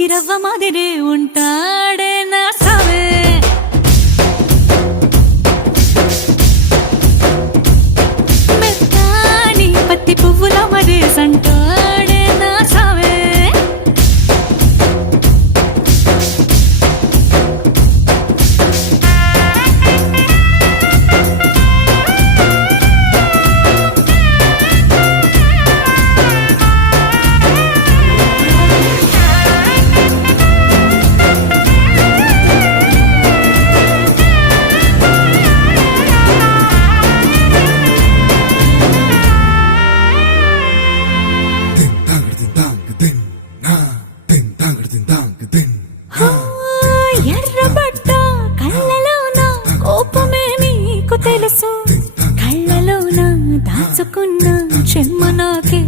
చిలికి రవ్వ మాదిరే ఉంటాడే నా సావే మెత్తాని పత్తి పువ్వుల మరే సంటో